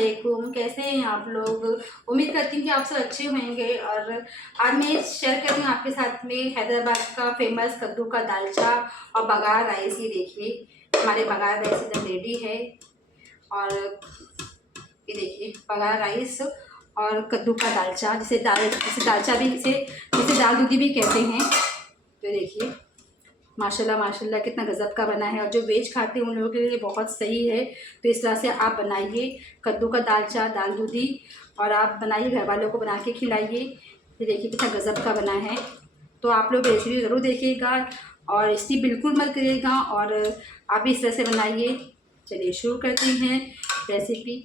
वालेकुम, कैसे हैं आप लोग। उम्मीद करती हूँ कि आप सब अच्छे होंगे। और आज मैं शेयर कर रही हूँ आपके साथ में हैदराबाद का फेमस कद्दू का दालचा और बघार राइस। ये देखिए हमारे बघार राइस एकदम रेडी है। और ये देखिए बघार राइस और कद्दू का दालचा, जिसे दालचा भी जिसे दाल दूधी भी कहते हैं। तो देखिए माशाल्लाह माशाल्लाह कितना गज़ब का बना है। और जो वेज खाते हैं उन लोगों के लिए बहुत सही है। तो इस तरह से आप बनाइए कद्दू का दालचा दाल दूधी, और आप बनाइए, घर वालों को बना के खिलाइए। ये देखिए कितना गज़ब का बना है। तो आप लोग रेसिपी ज़रूर देखिएगा और स्किप बिल्कुल मत करिएगा, और आप भी इस तरह से बनाइए। चलिए शुरू करते हैं रेसिपी।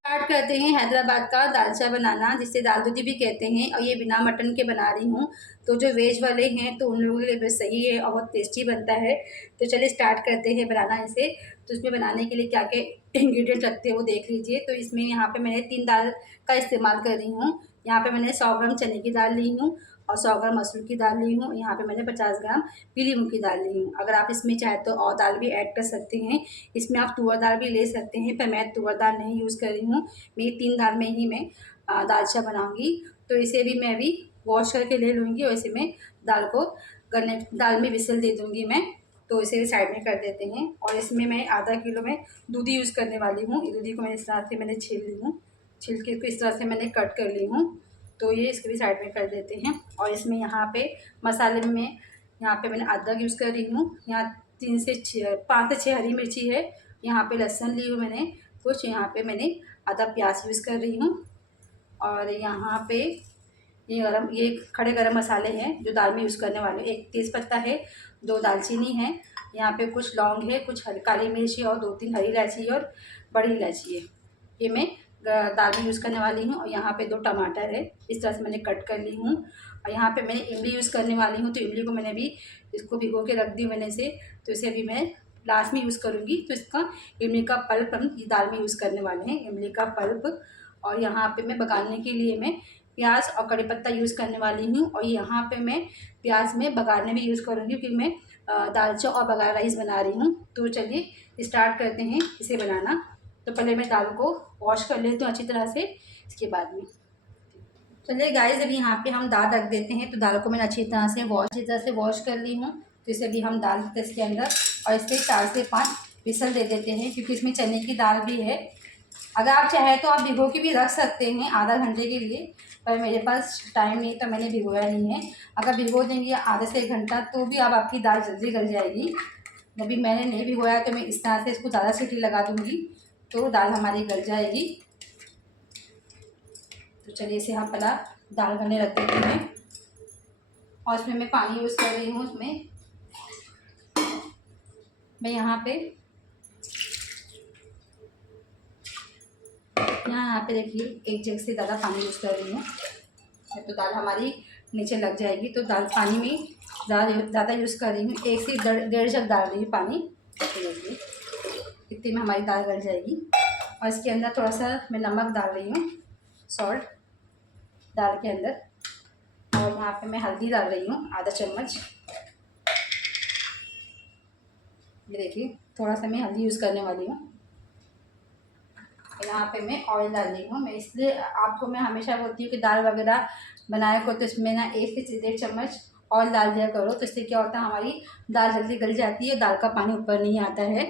स्टार्ट करते हैं हैदराबाद का दालचा बनाना, जिसे दाल दूधी भी कहते हैं। और ये बिना मटन के बना रही हूँ, तो जो वेज वाले हैं तो उन लोगों के लिए भी सही है और बहुत टेस्टी बनता है। तो चलिए स्टार्ट करते हैं बनाना इसे। तो इसमें बनाने के लिए क्या क्या इंग्रेडिएंट लगते हैं वो देख लीजिए। तो इसमें यहाँ पे मैंने 3 दाल का इस्तेमाल कर रही हूँ। यहाँ पे मैंने 100 ग्राम चने की दाल ली हूँ और 100 ग्राम मसूर की दाल ली हूँ। यहाँ पे मैंने 50 ग्राम पीली मूंग की दाल ली हूँ। अगर आप इसमें चाहे तो और दाल भी ऐड कर सकते हैं। इसमें आप तुअर दाल भी ले सकते हैं, पर मैं तुअर दाल नहीं यूज़ कर रही हूँ। मैं 3 दाल में ही मैं दालचा बनाऊँगी। तो इसे भी मैं अभी वॉश करके ले लूँगी और इसे मैं दाल में विसल दे दूँगी मैं। तो इसे साइड में कर देते हैं। और इसमें मैं आधा किलो में दूधी यूज़ करने वाली हूँ। दूधी को मैंने इस तरह से मैंने छील ली हूँ, छिलके को इस तरह से मैंने कट कर ली हूँ। तो ये इसको भी साइड में कर देते हैं। और इसमें यहाँ पे मसाले में यहाँ पे मैंने अदरक यूज़ कर रही हूँ। यहाँ 5 से 6 हरी मिर्ची है। यहाँ पे लहसुन ली हूँ मैंने कुछ। यहाँ पे मैंने आधा प्याज यूज़ कर रही हूँ। और यहाँ पे ये खड़े गरम मसाले हैं जो दाल में यूज़ करने वाले। 1 तेज़पत्ता है, 2 दालचीनी है, यहाँ पे कुछ लौंग है, कुछ काली मिर्ची और 2-3 हरी इलायची और बड़ी इलायची है। ये मैं दाल में यूज़ करने वाली हूँ। और यहाँ पे 2 टमाटर है, इस तरह से मैंने कट कर ली हूँ। और यहाँ पे मैंने इमली यूज़ करने वाली हूँ। तो इमली को मैंने भी इसको भिगो के रख दी मैंने इसे। तो इसे भी मैं लास्ट में यूज़ करूँगी। तो इसका इमली का पल्प हम दाल में यूज़ करने वाले हैं, इमली का पल्प। और यहाँ पे मैं बघारने के लिए मैं प्याज और कड़ी पत्ता यूज़ करने वाली हूँ। और यहाँ पे मैं प्याज में बघारने भी यूज़ करूँगी, क्योंकि मैं दालचा और बघार राइस बना रही हूँ। तो चलिए स्टार्ट करते हैं इसे बनाना। तो पहले मैं दाल को वॉश कर लेती हूँ अच्छी तरह से, इसके बाद में। चलिए गाइस, अभी यहाँ पे हम दाल रख देते हैं। तो दाल को मैंने अच्छी तरह से वॉश कर ली हूँ। तो इसे अभी हम डाल देते हैं इसके अंदर, और इसके 4 से 5 विसल दे देते हैं, क्योंकि इसमें चने की दाल भी है। अगर आप चाहें तो आप भिगो के भी रख सकते हैं आधा घंटे के लिए, पर मेरे पास टाइम नहीं, तो मैंने भिगोया नहीं है। अगर भिगो देंगे आधे से 1 घंटा तो भी अब आपकी दाल जल्दी गल जाएगी। अभी मैंने नहीं भिगोया, तो मैं इस तरह से इसको ज़्यादा सीटी लगा दूँगी तो दाल हमारी गल जाएगी। तो चलिए इसे हम पहला दाल गलने रख देते हैं। और इसमें मैं पानी यूज़ कर रही हूँ। उसमें मैं यहाँ पे देखिए 1 जग से ज़्यादा पानी यूज़ कर रही हूँ। तो दाल हमारी नीचे लग जाएगी। तो दाल पानी में ज़्यादा यूज़ कर रही हूँ। 1 से 1.5 जग डाल रही हूँ पानी। तो देखिए इतने में हमारी दाल गल जाएगी। और इसके अंदर थोड़ा सा मैं नमक डाल रही हूँ, सॉल्ट दाल के अंदर। और यहाँ पे मैं हल्दी डाल रही हूँ आधा चम्मच। ये देखिए थोड़ा सा मैं हल्दी यूज़ करने वाली हूँ। यहाँ पे मैं ऑयल डाल रही हूँ। मैं इसलिए आपको मैं हमेशा बोलती हूँ कि दाल वगैरह बनाए को तो इसमें ना 1 से 1.5 चम्मच ऑयल डाल दिया करो। तो इससे क्या होता है, हमारी दाल जल्दी गल जाती है, दाल का पानी ऊपर नहीं आता है।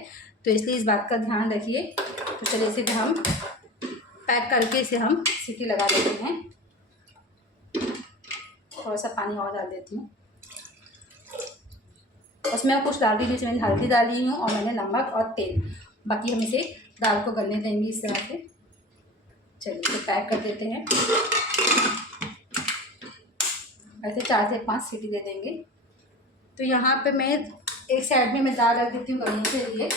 तो इसलिए इस बात का ध्यान रखिए। तो चलिए इसे हम पैक करके इसे हम सीटी लगा देते हैं। थोड़ा सा पानी और डाल देती हूँ। उसमें कुछ डाल दी, जैसे मैंने हल्दी डाली हूँ और मैंने नमक और तेल। बाकी हम इसे दाल को गलने देंगे इस तरह से। चलिए इसे पैक कर देते हैं। ऐसे 4 से 5 सीटी दे देंगे। तो यहाँ पे मैं एक साइड में मैं दाल रख देती हूँ गलने के लिए।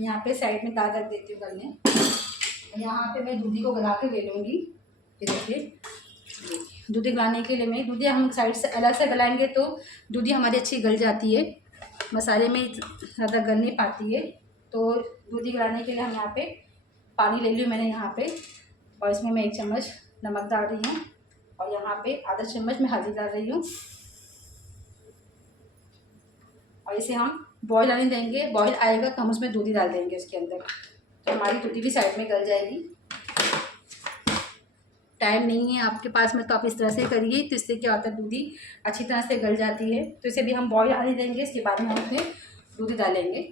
यहाँ पे साइड में दाल रख देती हूँ गलने। यहाँ पे मैं दूधी को गला के ले लूँगी। ये देखिए दूधी गलाने के लिए मैं दूधी हम साइड से अलग से गलाएंगे तो दूधी हमारी अच्छी गल जाती है, मसाले में ज़्यादा गल नहीं पाती है। तो दूधी गलाने के लिए हम यहाँ पे पानी ले ली मैंने यहाँ पे। और इसमें मैं 1 चम्मच नमक डाल रही हूँ। और यहाँ पे आधा चम्मच मैं हल्दी डाल रही हूँ। और इसे हम बॉयल आने देंगे। बॉयल आएगा तो हम उसमें दूधी डाल देंगे उसके अंदर, तो हमारी दूधी भी साइड में गल जाएगी। टाइम नहीं है आपके पास में तो आप इस तरह से करिए, तो इससे क्या होता है दूधी अच्छी तरह से गल जाती है। तो इसे भी हम बॉयल आने देंगे, इसके बाद में हम उसमें दूधी डालेंगे।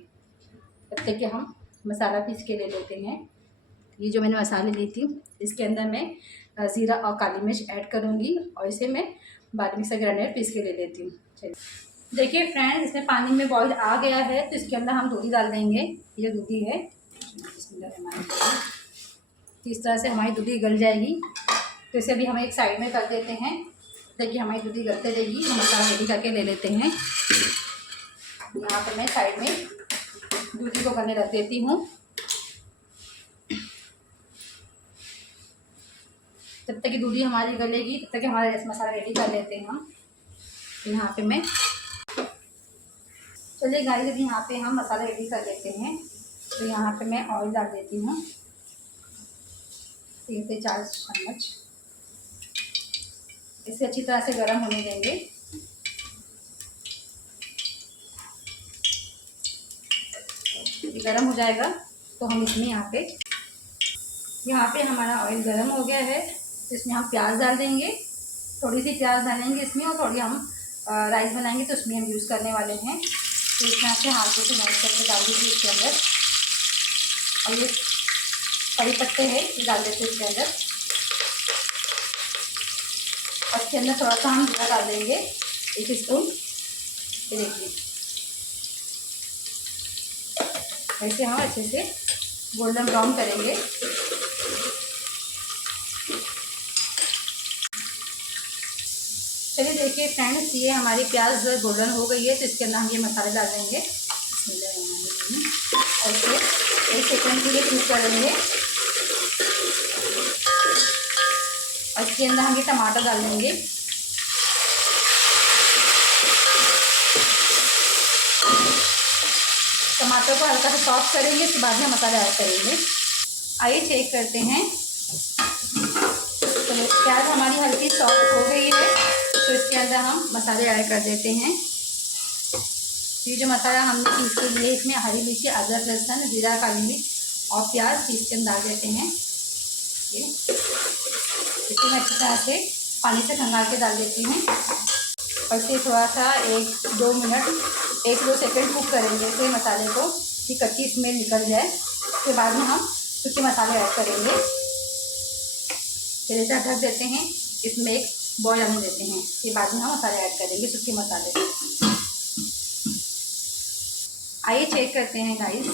तब तक कि हम मसाला पीस के ले लेते हैं। ये जो मैंने मसाले ली थी इसके अंदर मैं ज़ीरा और काली मिर्च ऐड करूँगी और इसे मैं बारीक मिक्सर ग्राइंडर पीस के ले लेती हूँ। चलिए देखिए फ्रेंड्स, इसमें पानी में बॉईल आ गया है तो इसके अंदर हम दूधी डाल देंगे। ये दूधी है, तो इस तरह से हमारी दूधी गल जाएगी। तो इसे भी हम एक साइड में कर देते हैं। देखिए हमारी दूधी गलते रहेगी, हम मसाला रेडी करके ले लेते हैं। यहाँ पर मैं साइड में दूधी को गलने रख देती हूँ। जब तक कि दूधी हमारी गलेगी तब तक हमारा मसाला रेडी कर लेते हैं हम। यहाँ पे मैं चलिए गाइस, अभी यहाँ पे हम मसाला रेडी कर लेते हैं। तो यहाँ पे मैं ऑयल डाल देती हूँ 3 से 4 चम्मच। इसे अच्छी तरह से गर्म होने देंगे। ये गर्म हो जाएगा तो हम इसमें यहाँ पे हमारा ऑयल गर्म हो गया है, तो इसमें हम प्याज डाल देंगे। थोड़ी सी प्याज डालेंगे इसमें, और थोड़ी हम राइस बनाएंगे तो उसमें हम यूज़ करने वाले हैं। तो इस तरह से हाथों से मैश करके डाल दीजिए इसके अंदर। और ये कड़ी पत्ते हैं ये डाल देते हैं इसके अंदर, और इसके अंदर थोड़ा सा हम जीरा डाल देंगे 1 स्पून। ये देखिए ऐसे हम अच्छे से गोल्डन ब्राउन करेंगे। चलिए देखिए फ्रेंड्स, ये हमारी प्याज गोल्डन हो गई है, तो इसके अंदर हम ये मसाले डाल देंगे और इसे 1 सेकंड के लिए कुक करेंगे। और इसके अंदर हम ये टमाटर डाल देंगे। टमाटर को हल्का सा सॉफ्ट करेंगे, इसके बाद में मसाला ऐड करेंगे। आइए चेक करते हैं। तो प्याज हमारी हल्की सॉफ्ट हो गई है, तो इसके अंदर हम मसाले ऐड कर देते हैं। ये जो मसाला हमने पीस के लिए, इसमें हरी मिर्ची, अदरक, लहसुन, जीरा, काली मिर्च और प्याज पीस के अंदर डाल देते हैं। ये इसे मैं अच्छी तरह से पानी से खंगाल के डाल देती हूँ और इसे थोड़ा सा 1-2 मिनट 1-2 सेकंड कुक करेंगे इसे मसाले को, कि कच्ची स्मेल निकल जाए। उसके बाद में हम सूखे मसाले ऐड करेंगे। फिर इसे ढक देते हैं, इसमें एक बॉयल आने देते हैं। फिर बाद में हम मसाले ऐड करेंगे, सूखे मसाले। आइए चेक करते हैं गाइस।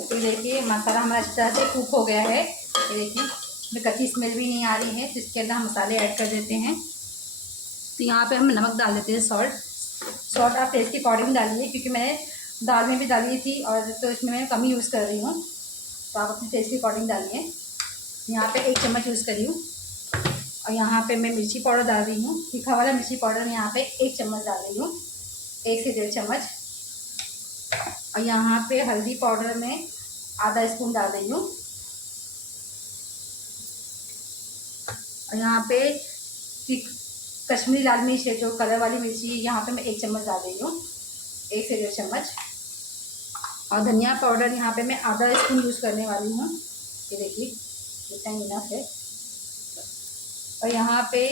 तो देखिए मसाला हमारा अच्छी तरह से कुक हो गया है। ये देखिए इसमें कच्ची स्मेल भी नहीं आ रही है। तो इसके अंदर हम मसाले ऐड कर देते हैं। तो यहाँ पे हम नमक डाल देते हैं, सॉल्ट आप टेस्ट के अकॉर्डिंग डालिए, क्योंकि मैंने दाल में भी डाली थी और तो इसमें मैं कम ही यूज़ कर रही हूँ, तो आप अपने टेस्ट के अकॉर्डिंग डालिए। यहाँ पे 1 चम्मच यूज़ करी हूँ। और यहाँ पे मैं मिर्ची पाउडर डाल रही हूँ, तीखा वाला मिर्ची पाउडर मैं यहाँ पे 1 चम्मच डाल रही हूँ, 1 से 1.5 चम्मच। और यहाँ पे हल्दी पाउडर में आधा स्पून डाल रही हूँ। और यहाँ पे कश्मीरी लाल मिर्च है, जो कलर वाली मिर्ची, यहाँ पे मैं 1 चम्मच डाल रही हूँ, 1 से 1.5 चम्मच। और धनिया पाउडर यहाँ पे मैं आधा स्पून यूज़ करने वाली हूँ। ये देखिए इतना इनफ है। और यहाँ पे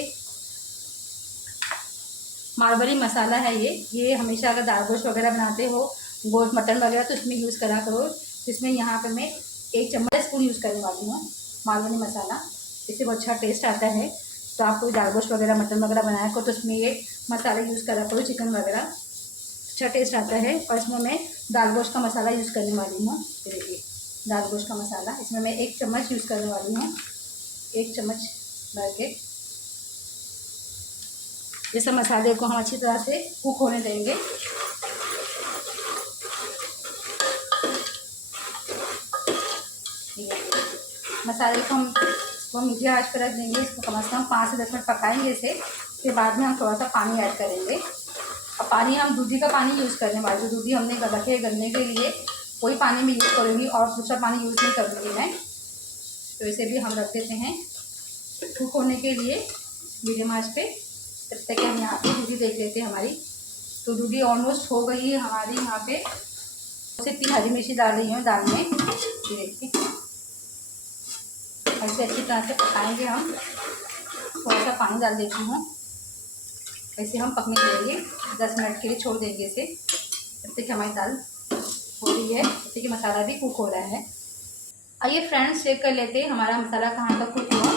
मारवाड़ी मसाला है ये हमेशा अगर दाल गोश्त वगैरह बनाते हो, गोश्त मटन वगैरह, तो इसमें यूज़ करा करो। तो इसमें यहाँ पे मैं 1 चम्मच स्पून यूज़ करने वाली हूँ मालवनी मसाला। इससे बहुत अच्छा टेस्ट आता है। तो आप कोई दाल गोश्त वगैरह मटन वगैरह बनाया करो तो उसमें ये मसाला यूज़ करा करो, चिकन वगैरह, अच्छा टेस्ट आता है। और इसमें मैं दाल गोश्त का मसाला यूज़ करने वाली हूँ। देखिए दाल गोश्त का मसाला इसमें मैं 1 चम्मच यूज़ करने वाली हूँ, 1 चम्मच भर के। ये सब मसाले को हम अच्छी तरह से कुक होने देंगे। मसाले को हम मीडियम आंच पर रख देंगे। इसको कम से कम 5 से 10 मिनट पकाएंगे इसे। फिर बाद में हम थोड़ा सा पानी ऐड करेंगे। और पानी हम दूधी का पानी यूज़ करने वाले, जो दूधी हमने रखे गलने के लिए वही पानी में यूज़ करूँगी, और दूसरा पानी यूज़ नहीं करूँगी मैं। तो इसे भी हम रख देते हैं कुक होने के लिए मीडियम आंच पे। तब तक हम यहाँ पे दूधी देख लेते हैं हमारी। तो दूधी ऑलमोस्ट हो गई है हमारी। यहाँ पे से 3 हरी मिर्ची डाल रही हूँ दाल में। ये देखिए ऐसे अच्छी तरह से पकाएंगे हम। थोड़ा सा पानी डाल देती हूँ, ऐसे हम पकने देंगे 10 मिनट के लिए, छोड़ देंगे इसे जब तक हमारी दाल हो रही है, जब तक कि मसाला भी कुक हो रहा है। आइए फ्रेंड्स चेक कर लेते हैं हमारा मसाला कहाँ तक कुक हुआ।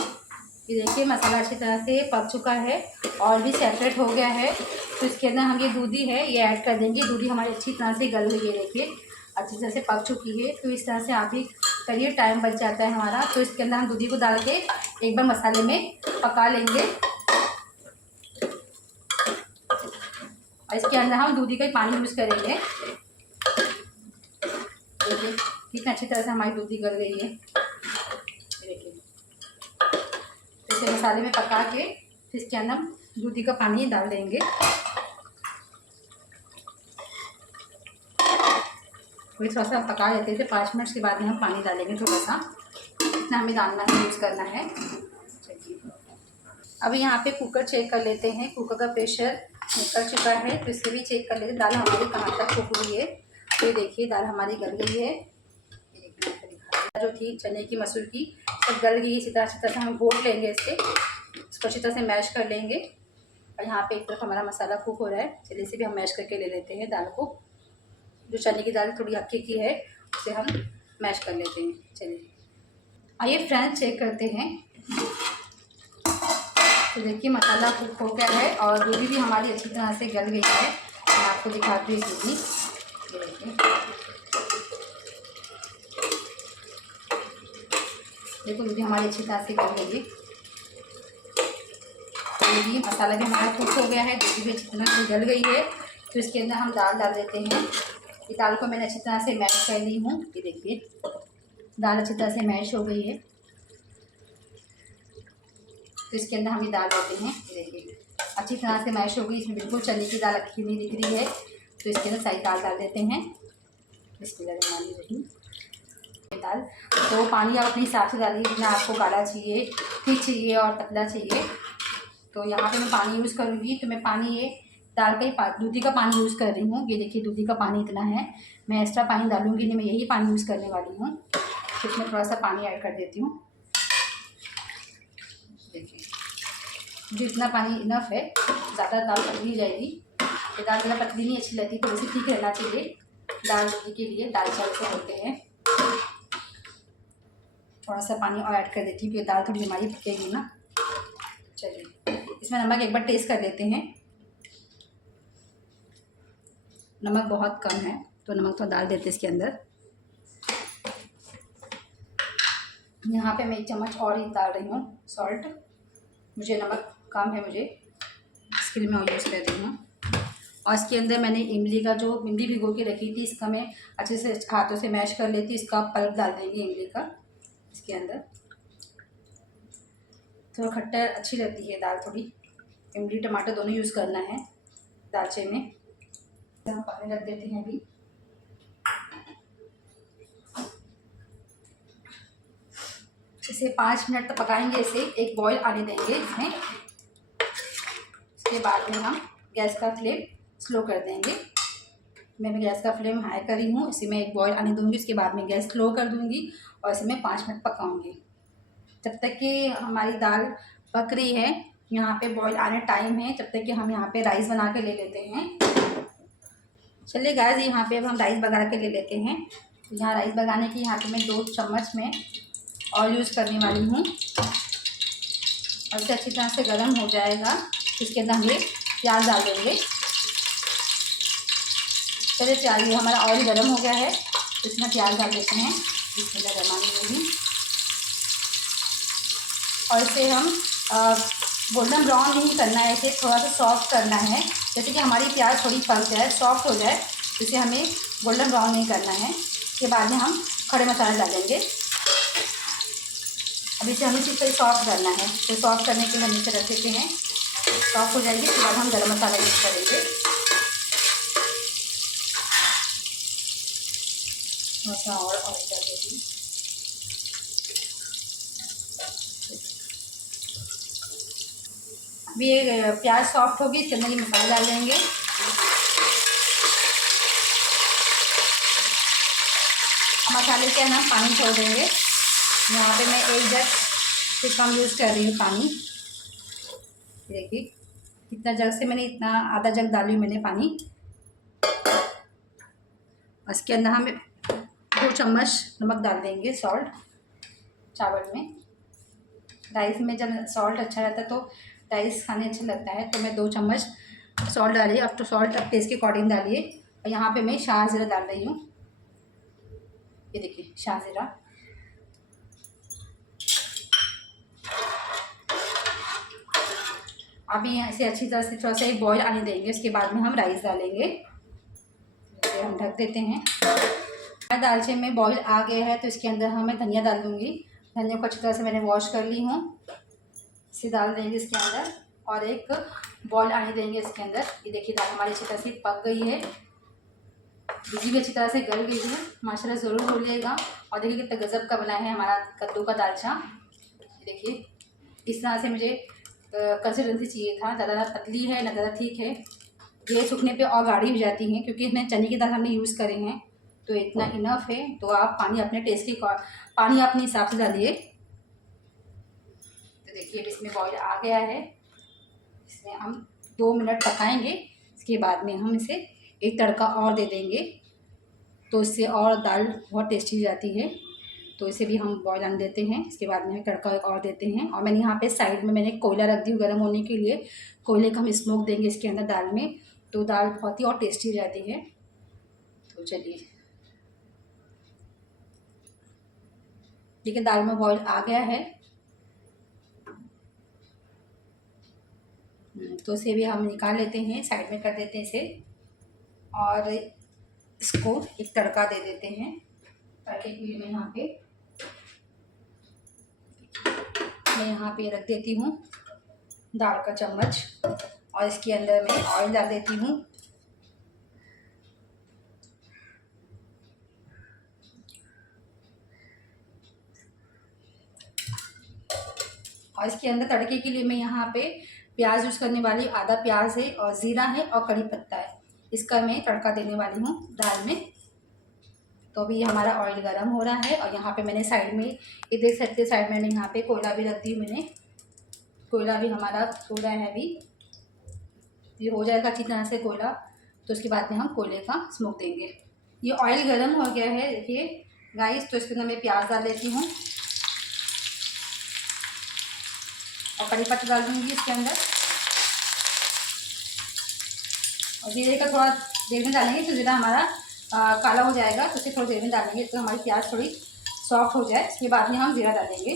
ये देखिए मसाला अच्छी तरह से पक चुका है और भी सेपरेट हो गया है। तो इसके अंदर हम ये दूधी है ये ऐड कर देंगे। दूधी हमारी अच्छी तरह से गल गई है, देखिए अच्छी तरह से पक चुकी है। तो इस तरह से आप भी करिए, टाइम बच जाता है हमारा। तो इसके अंदर हम दूधी को डाल के एक बार मसाले में पका लेंगे और इसके अंदर हम दूधी का ही पानी यूज़ करेंगे। देखिए कितनी अच्छी तरह से हमारी दूधी गल गई है। देखिए तो इसे मसाले में पका के फिर इसके अंदर हम दूधी का पानी डाल देंगे। थोड़ी थोड़ा सा पका लेते थे, 5 मिनट के बाद में हम पानी डालेंगे थोड़ा सा, इतना हमें डालना है, यूज़ करना है। चलिए अभी यहाँ पे कुकर चेक कर लेते हैं, कुकर का प्रेशर निकल चुका है। तो इससे भी चेक कर लेते हैं दाल हमारी कहाँ तक कुक हुई है। तो ये देखिए दाल हमारी गल गई है। जो थी चने की मसूर की सब गल गई। इसी तरह से हम घोट लेंगे इसको अच्छी तरह से मैश कर लेंगे। और यहाँ पे एक तरफ हमारा मसाला कुक हो रहा है। चलिए इसे भी हम मैश करके ले लेते हैं दाल को। जो चने की दाल थोड़ी हल्की की है उसे हम मैश कर लेते हैं। चलिए आइए फ्रेंड्स चेक करते हैं। तो देखिए मसाला कुक हो गया है और दूधी भी हमारी अच्छी तरह से गल गई है। मैं आपको दिखाती हूँ दूधी, ये देखिए देखो दूधी हमारी अच्छी तरह से गल गई है। दूधी मसाला भी हमारा कुक हो गया है, दूधी भी अच्छी तरह से गल गई है। तो इसके अंदर हम दाल डाल देते हैं। ये दाल को मैंने अच्छी तरह से मैश कर ली हूँ। ये देखिए दाल अच्छी तरह से मैश हो गई है। तो इसके अंदर हम ये दाल डालते हैं। ये देखिए अच्छी तरह से मैश हो गई, इसमें बिल्कुल चने की दाल अक्खी नहीं दिख रही है। तो इसके अंदर सारी दाल डाल देते हैं। बिस्मिल्लाह दाल। तो पानी आप अपने हिसाब से डालिए, जितना आपको गाढ़ा चाहिए, थिक चाहिए और पतला चाहिए। तो यहाँ पे मैं पानी यूज़ करूँगी, तो मैं पानी ये दाल का ही दूधी का पानी यूज़ कर रही हूँ। ये देखिए दूधी का पानी इतना है, मैं एक्स्ट्रा पानी डालूँगी नहीं, मैं यही पानी यूज़ करने वाली हूँ। इसमें थोड़ा सा पानी ऐड कर देती हूँ। देखिए जो इतना पानी इनफ है, ज़्यादा दाल पतली हो जाएगी। तो दाल ज़्यादा पतली नहीं अच्छी लगती, तो वैसे ठीक रहना चाहिए दाल दूधी के लिए, दाल चावल से होते हैं। थोड़ा सा पानी और ऐड कर देती हूँ क्योंकि दाल थोड़ी हमारी पकेगी ना। चलिए इसमें नमक एक बार टेस्ट कर लेते हैं। नमक बहुत कम है तो नमक तो डाल देते इसके अंदर। यहाँ पे मैं 1 चम्मच और ही डाल रही हूँ सॉल्ट, मुझे नमक कम है, मुझे इसके लिए मैं और यूज़ कर रही हूँ। और इसके अंदर मैंने इमली का जो इमली भिगो के रखी थी, इसका मैं अच्छे से हाथों से मैश कर लेती, इसका पल्प डाल देंगे इमली का इसके अंदर। थोड़ा खट्टा अच्छी रहती है दाल, थोड़ी इमली टमाटर दोनों यूज़ करना है दालचे में। हम पकने रख देते हैं अभी। इसे 5 मिनट तक पकाएंगे, इसे एक बॉईल आने देंगे इसमें। इसके बाद में हम गैस का फ्लेम स्लो कर देंगे। मैं गैस का फ्लेम हाई करी हूँ, इसे मैं एक बॉईल आने दूँगी, उसके बाद में गैस स्लो कर दूँगी और इसे मैं 5 मिनट पकाऊँगी जब तक कि हमारी दाल पक रही है। यहाँ पे बॉईल आने टाइम है, जब तक कि हम यहाँ पे राइस बना के ले लेते हैं। चलिए गाइस यहाँ पे अब हम राइस बना के ले लेते हैं। यहाँ राइस बनाने की यहाँ पे मैं 2 चम्मच में ऑयल यूज़ करने वाली हूँ और इसे अच्छी तरह से गर्म हो जाएगा। इसके अंदर हम ये प्याज डाल देंगे। चलिए प्याज ये हमारा ऑयल गर्म हो गया है, इसमें प्याज डाल देते हैं। इसके अंदर गरमाने में और इसे हम गोल्डन ब्राउन नहीं करना है, इसे थोड़ा सा सॉफ्ट करना है। जैसे कि हमारी प्याज थोड़ी पक जाए, सॉफ्ट हो जाए, इसे हमें गोल्डन ब्राउन नहीं करना है। इसके बाद में हम खड़े मसाले डालेंगे। अब इसे हमें सिर्फ सॉफ्ट करना है, तो सॉफ्ट करने के लिए हम इसे रख देते हैं। सॉफ्ट हो जाएगी उसके बाद हम गरम मसाला यूज़ करेंगे। थोड़ा सा और ऑयल डाल देंगे। अभी ये प्याज सॉफ्ट होगी, इसके अंदर ये मसाला डाल देंगे। मसाले के हम पानी छोड़ देंगे। यहाँ पे मैं 1 जग से कम यूज़ कर रही हूँ पानी। देखिए इतना जग से मैंने इतना आधा जग डाली मैंने पानी। इसके अंदर हम 2 चम्मच नमक डाल देंगे, सॉल्ट। चावल में, राइस में जब सॉल्ट अच्छा रहता है तो राइस खाने अच्छा लगता है, तो मैं 2 चम्मच सॉल्ट डालिए। अब तो सॉल्ट अब टेस्ट के अकॉर्डिंग डालिए। और यहाँ पे मैं शाह ज़ीरा डाल रही हूँ। ये देखिए शाह ज़ीरा। अभी ऐसे अच्छी तरह से थोड़ा सा एक बॉईल आने देंगे, उसके बाद में हम राइस डालेंगे। इसे हम ढक देते हैं। दालचीनी में बॉईल आ गया है तो इसके अंदर मैं धनिया डाल दूँगी। धनिया को अच्छी तरह से मैंने वॉश कर ली हूँ। इसे डाल देंगे इसके अंदर और एक बॉईल आने देंगे इसके अंदर। ये देखिए दाल हमारी अच्छी तरह से पक गई है, घी भी अच्छी तरह से गल गई है। माशाल्लाह ज़रूर भूलिएगा। और देखिए कितना गज़ब का बना है हमारा कद्दू का दालचा। देखिए इस तरह से मुझे कंसिस्टेंसी चाहिए था, ज़्यादा पतली है ना ज़्यादा ठीक है। ये सूखने पे और गाढ़ी हो जाती हैं क्योंकि इसमें चने की दाल हमने यूज़ करे हैं, तो इतना इनफ है। तो आप पानी अपने टेस्ट के पानी अपने हिसाब से डालिए। तो देखिए अब इसमें बॉईल आ गया है। इसमें हम 2 मिनट पकाएंगे। इसके बाद में हम इसे एक तड़का और दे देंगे, तो इससे और दाल बहुत टेस्टी हो जाती है। तो इसे भी हम बॉईल आने देते हैं। इसके बाद में तड़का और देते हैं। और मैंने यहाँ पे साइड में मैंने कोयला रख दी हूँ गर्म होने के लिए। कोयले का हम स्मोक देंगे इसके अंदर दाल में, तो दाल बहुत ही और टेस्टी हो जाती है। तो चलिए देखिए दाल में बॉईल आ गया है। तो इसे भी हम निकाल लेते हैं, साइड में कर देते हैं इसे। और इसको एक तड़का दे देते हैं। तड़के के लिए मैं यहाँ पे रख देती हूँ दाल का चम्मच और इसके अंदर मैं ऑयल डाल देती हूँ। और इसके अंदर तड़के के लिए मैं यहाँ पे प्याज यूज़ करने वाली, आधा प्याज है और ज़ीरा है और कड़ी पत्ता है। इसका मैं तड़का देने वाली हूँ दाल में। तो अभी हमारा ऑयल गर्म हो रहा है। और यहाँ पे मैंने साइड में ये देख सकते, साइड मैंने यहाँ पे कोयला भी रख दी मैंने। कोयला भी हमारा हो रहा है अभी। ये हो जाएगा अच्छी तरह से कोयला, तो उसके बाद में हम कोयले का स्मोक देंगे। ये ऑयल गर्म हो गया है देखिए गाइस। तो इसके अंदर मैं प्याज डाल देती हूँ और कड़ी पत्ता डाल दूँगी इसके अंदर। और जीरे का थोड़ा देर में डालेंगे तो ज़ीरा हमारा काला हो जाएगा, तो उसे थोड़ी देर में डालेंगे तो हमारी प्याज थोड़ी सॉफ्ट हो जाए। इसके बाद में हम ज़ीरा डालेंगे।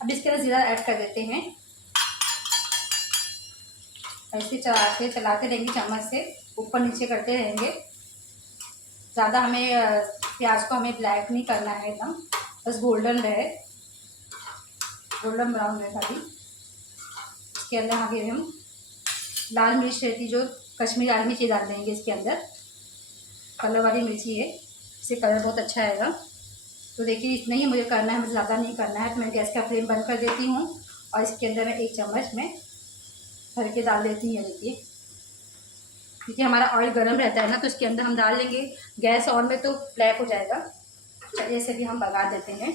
अब इसके अंदर ज़ीरा ऐड कर देते हैं। ऐसे चलाते रहेंगे चम्मच से, ऊपर नीचे करते रहेंगे। ज़्यादा हमें प्याज को हमें ब्लैक नहीं करना है, एकदम बस गोल्डन रहे, गोल्डन ब्राउन रहे खाली। इसके अंदर आगे हम लाल मिर्च रहती जो कश्मीरी लाल मिर्च डाल देंगे इसके अंदर। कलर वाली मिर्ची है, इससे कलर बहुत अच्छा आएगा। तो देखिए इतना ही मुझे करना है, मुझे ज़्यादा नहीं करना है। तो मैं गैस का फ्लेम बंद कर देती हूँ और इसके अंदर मैं 1 चम्मच में भर के डाल देती हूँ। देखिए हमारा ऑयल गर्म रहता है ना, तो इसके अंदर हम डाल लेंगे। गैस ऑन में तो ब्लैक हो जाएगा। चलिए इसे भी हम पका देते हैं।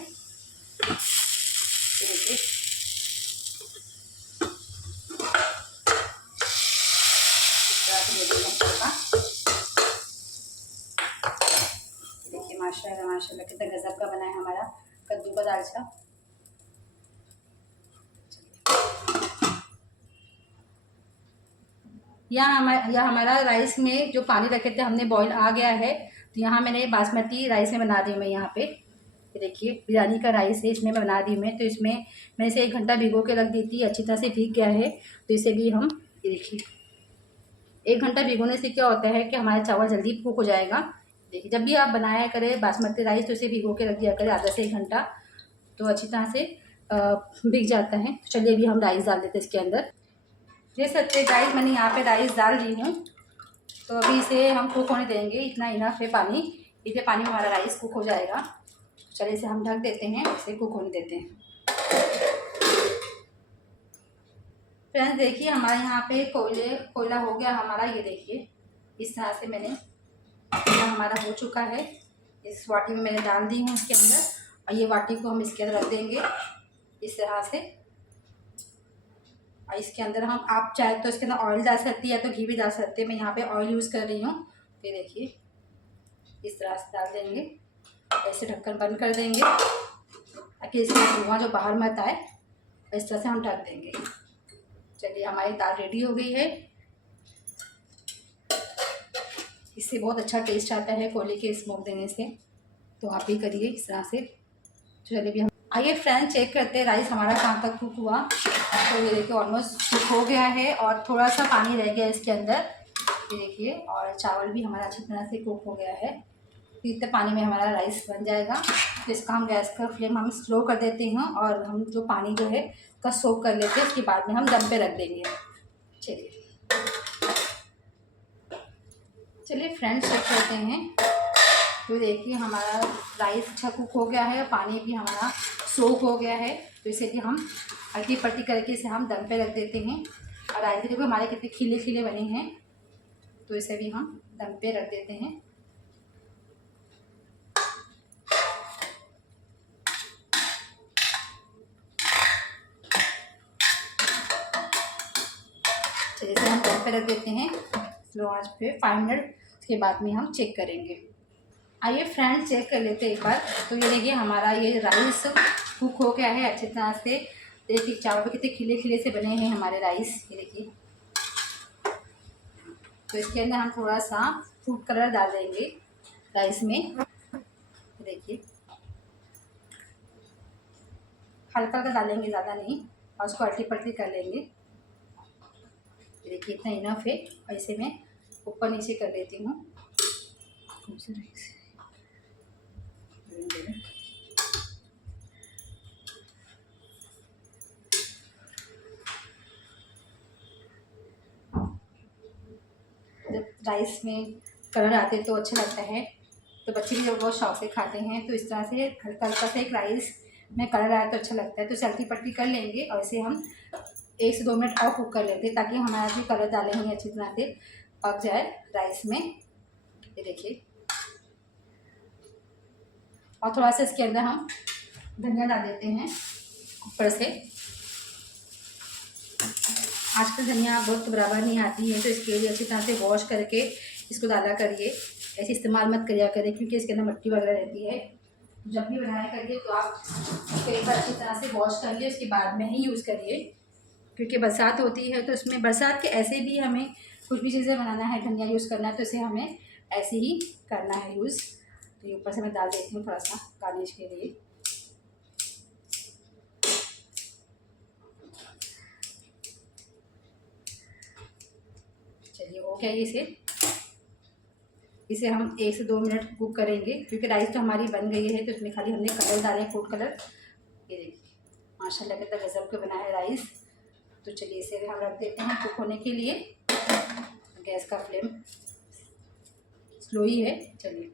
देखिए देखिए माशाल्लाह माशाल्लाह कितना गजब का बना है हमारा कद्दू का दालचा। यहाँ हमारा राइस में जो पानी रखे थे हमने बॉईल आ गया है। तो यहाँ मैंने बासमती राइस में बना दी मैं यहाँ पे। ये देखिए बिरयानी का राइस है, इसमें मैं बना दी मैं। तो इसमें मैं इसे 1 घंटा भिगो के रख दी थी, अच्छी तरह से भीग गया है। तो इसे भी हम ये देखिए 1 घंटा भिगोने से क्या होता है कि हमारा चावल जल्दी कुक हो जाएगा। देखिए जब भी आप बनाया करें बासमती राइस तो इसे भिगो के रख दिया करें आधा से 1 घंटा, तो अच्छी तरह से भीग जाता है। चलिए अभी हम राइस डाल देते हैं इसके अंदर। देख सकते हैं गाइस मैंने यहाँ पे राइस डाल दी हूँ। तो अभी इसे हम कुक होने देंगे, इतना इनफ है पानी। इतने पानी में हमारा राइस कुक हो जाएगा। चलिए इसे हम ढक देते हैं, इसे कुक होने देते हैं। फ्रेंड्स देखिए हमारे यहाँ पे कोयला हो गया हमारा। ये देखिए इस तरह से मैंने कोयला हमारा हो चुका है। इस वाटी में मैंने डाल दी हूँ इसके अंदर, और ये वाटी को हम इसके अंदर रख देंगे इस तरह से। और इसके अंदर हम, आप चाहे तो इसके अंदर ऑयल डाल सकती है या तो घी भी डाल सकते हैं। मैं यहाँ पे ऑयल यूज़ कर रही हूँ। ये देखिए इस तरह से डाल देंगे, ऐसे ढक्कन बंद कर देंगे ताकि इसका धुआं जो बाहर मत आए। इस तरह से हम ढक देंगे। चलिए हमारी दाल रेडी हो गई है। इससे बहुत अच्छा टेस्ट आता है कोयले के स्मोक देने से, तो आप भी करिए इस तरह से। चलिए भी हम आइए फ्रेंड्स चेक करते हैं राइस हमारा कहाँ तक कुक हुआ। तो ये देखिए ऑलमोस्ट कुक हो गया है और थोड़ा सा पानी रह गया इसके अंदर, ये देखिए। और चावल भी हमारा अच्छी तरह से कुक हो गया है। तो इतने पानी में हमारा राइस बन जाएगा। तो इसका हम गैस का फ्लेम हम स्लो कर देते हैं और हम जो पानी जो है का सोक कर लेते हैं। उसके बाद में हम दम पे रख देंगे। चलिए फ्रेंड्स चेक करते हैं। तो देखिए हमारा राइस अच्छा कुक हो गया है, पानी भी हमारा सोक हो गया है। तो इसे भी हम हल्की पट्टी करके इसे हम दम पे रख देते हैं। और राइस देखो हमारे कितने खिले खिले बने हैं। तो इसे भी हम दम पे रख देते हैं। चलिए इसे हम दम पे रख देते हैं स्लो आंच पे 5 मिनट। उसके बाद में हम चेक करेंगे। आइए फ्रेंड्स चेक कर लेते हैं एक बार। तो ये देखिए हमारा ये राइस कुक हो गया है अच्छी तरह से। देखिए चावल पे कितने खिले खिले से बने हैं हमारे राइस, ये देखिए। तो इसके अंदर हम थोड़ा सा फूड कलर डाल देंगे राइस में, देखिए हल्का हल्का डालेंगे, ज़्यादा नहीं। और उसको अल्टी पल्टी कर लेंगे। देखिए इतना इनफ है। और इसे मैं ऊपर नीचे कर देती हूँ। जब राइस में कलर आते तो अच्छा लगता है, तो बच्चे भी बहुत शौक से खाते हैं। तो इस तरह से हल्का हल्का सा एक राइस में कलर आया तो अच्छा लगता है। तो सल्टी पट्टी कर लेंगे और इसे हम 1 से 2 मिनट और कुक कर लेते हैं ताकि हमारा जो कलर डालेंगे अच्छी तरह से पक जाए राइस में, ये देखिए। और थोड़ा सा इसके अंदर हम धनिया डाल देते हैं ऊपर से। आजकल धनिया बहुत बराबर नहीं आती है, तो इसके लिए अच्छी तरह से वॉश करके इसको डाला करिए। ऐसे इस्तेमाल मत करिए करें क्योंकि इसके अंदर मिट्टी वगैरह रहती है। जब भी बनाया करिए तो आप इसको एक बार अच्छी तरह से वॉश कर लिए, उसके बाद में ही यूज़ करिए। क्योंकि बरसात होती है तो इसमें बरसात के ऐसे भी हमें कुछ भी चीज़ें बनाना है, धनिया यूज़ करना है, तो इसे हमें ऐसे ही करना है यूज़। तो ये ऊपर से मैं डाल देती हूँ थोड़ा सा गार्निश के लिए। चलिए हो गया इसे हम 1 से 2 मिनट कुक करेंगे क्योंकि राइस तो हमारी बन गई है। तो इसमें खाली हमने कलर डाले, फूड कलर। ये देखिए माशाल्लाह कितना गजब के बना है राइस। तो चलिए इसे हम रख देते हैं कुक होने के लिए। गैस का फ्लेम स्लो ही है। चलिए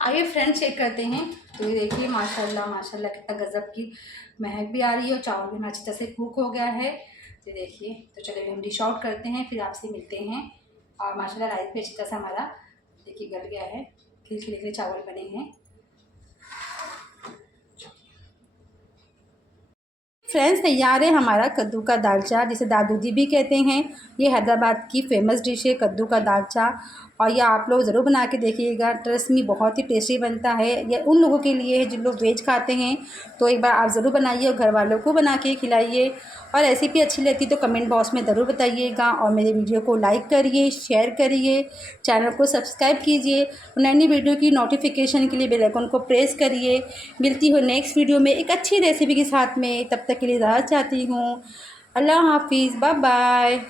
आइए फ्रेंड्स चेक करते हैं। तो ये देखिए माशाल्लाह माशाल्लाह कितना गजब की महक भी आ रही है और चावल भी अच्छी तरह से कुक हो गया है। तो देखिए, तो चलिए हम डिश आउट करते हैं, फिर आपसे मिलते हैं। और माशाल्लाह राइस भी अच्छी तरह से हमारा देखिए गल गया है, खिले चावल बने हैं। फ्रेंड्स तैयार है हमारा कद्दू का दालचा, जिसे दाल दूधी भी कहते हैं। ये हैदराबाद की फ़ेमस डिश है कद्दू का दालचा, और ये आप लोग ज़रूर बना के देखिएगा। ट्रस्ट में बहुत ही टेस्टी बनता है। ये उन लोगों के लिए है जिन लोग वेज खाते हैं, तो एक बार आप ज़रूर बनाइए और घर वालों को बना के खिलाइए। और रेसिपी अच्छी लगती तो कमेंट बॉक्स में ज़रूर बताइएगा। और मेरे वीडियो को लाइक करिए, शेयर करिए, चैनल को सब्सक्राइब कीजिए। नई नई वीडियो की नोटिफिकेशन के लिए बेल आइकन को प्रेस करिए। मिलती हूँ नेक्स्ट वीडियो में एक अच्छी रेसिपी के साथ में। तब तक के लिए इजाज़त चाहती हूँ। अल्लाह हाफिज़, बाय बाय।